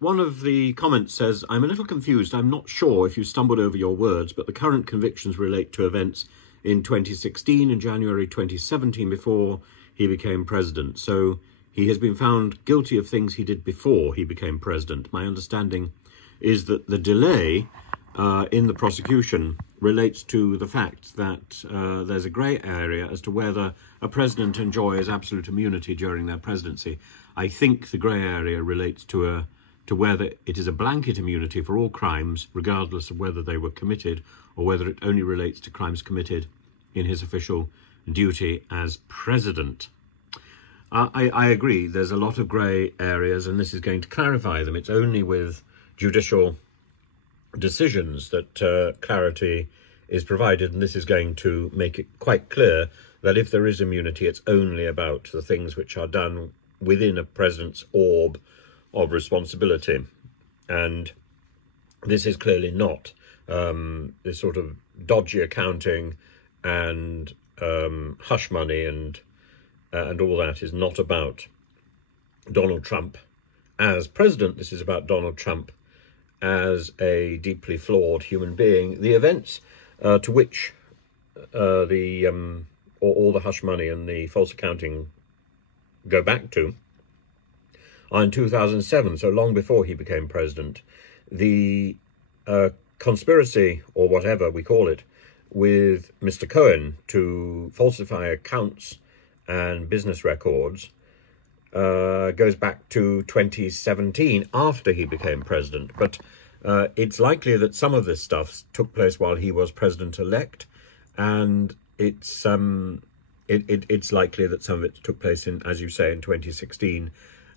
One of the comments says, I'm a little confused. I'm not sure if you stumbled over your words, but the current convictions relate to events in 2016 and January 2017 before he became president. So he has been found guilty of things he did before he became president. My understanding is that the delay in the prosecution relates to the fact that there's a grey area as to whether a president enjoys absolute immunity during their presidency. I think the grey area relates to whether it is a blanket immunity for all crimes, regardless of whether they were committed, or whether it only relates to crimes committed in his official duty as president. I agree, there's a lot of grey areas, and this is going to clarify them. It's only with judicial decisions that clarity is provided, and this is going to make it quite clear that if there is immunity, it's only about the things which are done within a president's orb of responsibility. And this is clearly not this sort of dodgy accounting and hush money and all that is not about Donald Trump as president. This is about Donald Trump as a deeply flawed human being. The events to which all the hush money and the false accounting go back to are in 2007, so long before he became president. The conspiracy, or whatever we call it, with Mr. Cohen to falsify accounts and business records goes back to 2017, after he became president. But it's likely that some of this stuff took place while he was president-elect, and it's likely that some of it took place in, as you say, in 2016.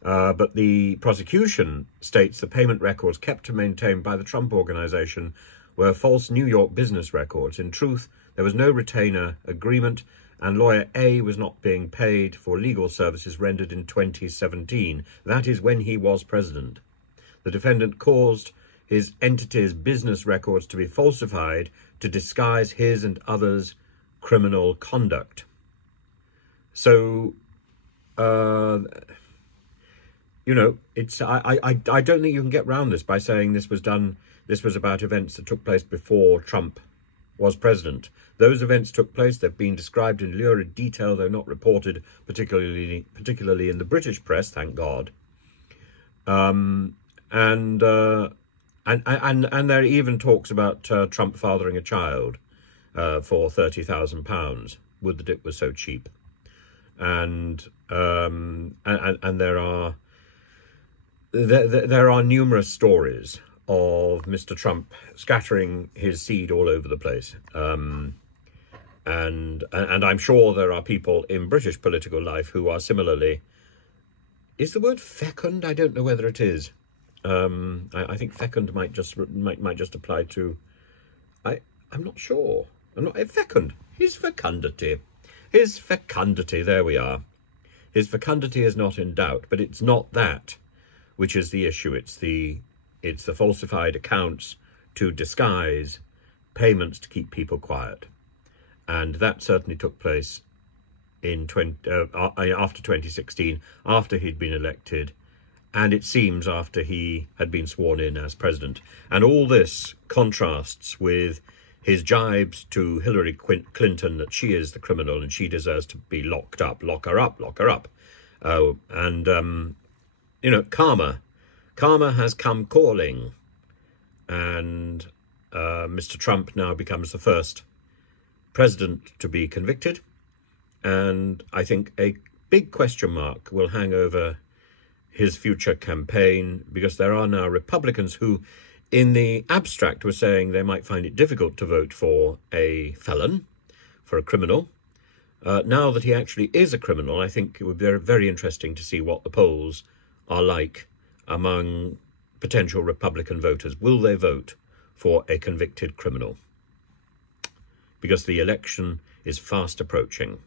But the prosecution states the payment records kept and maintained by the Trump Organization were false New York business records. In truth, there was no retainer agreement, and lawyer A was not being paid for legal services rendered in 2017. That is when he was president. The defendant caused his entity's business records to be falsified to disguise his and others' criminal conduct. So, you know, it's I don't think you can get round this by saying this was about events that took place before Trump was president. Those events took place. They've been described in lurid detail, though not reported particularly in the British press, thank God. And there are even talks about Trump fathering a child for £30,000. Would that it was so cheap. And there are numerous stories of Mr. Trump scattering his seed all over the place. And I'm sure there are people in British political life who are similarly, is the word fecund? I don't know whether it is. I think fecund might just apply to, I'm not sure. Fecund. His fecundity, there we are. His fecundity is not in doubt, but it's not that which is the issue. It's the falsified accounts to disguise payments to keep people quiet. And that certainly took place in after 2016, after he'd been elected, and it seems after he had been sworn in as president. And all this contrasts with his jibes to Hillary Clinton that she is the criminal and she deserves to be locked up. Lock her up, lock her up. You know, karma has come calling. And Mr. Trump now becomes the first president to be convicted. And I think a big question mark will hang over his future campaign, because there are now Republicans who, in the abstract, were saying they might find it difficult to vote for a felon, for a criminal. Now that he actually is a criminal, I think it would be very interesting to see what the polls are like among potential Republican voters. Will they vote for a convicted criminal? Because the election is fast approaching.